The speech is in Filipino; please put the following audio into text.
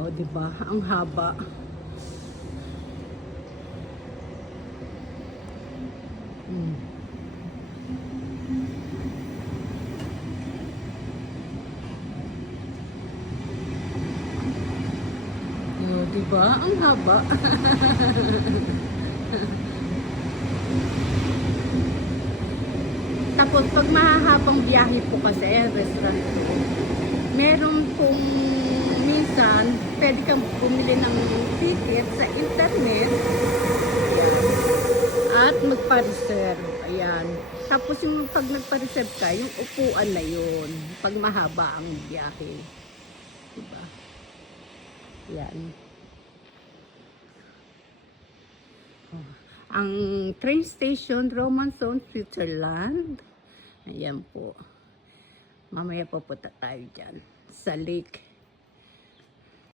O, diba? Ang haba. O, diba? Ang haba. Tapos, pag mahahabang biyahe po kasi, restaurant po, meron pong minsan, pwede kang bumili ng ticket sa internet. Ayan. At magpa-reserve. Ayan. Tapos yung pag nagpa-reserve ka, yung upuan na yun. Pag mahaba ang biyahe. Diba? Ayan. Oh. Ang train station, Romanshorn, Switzerland. Ayan po. Mamaya pupunta tayo dyan sa lake.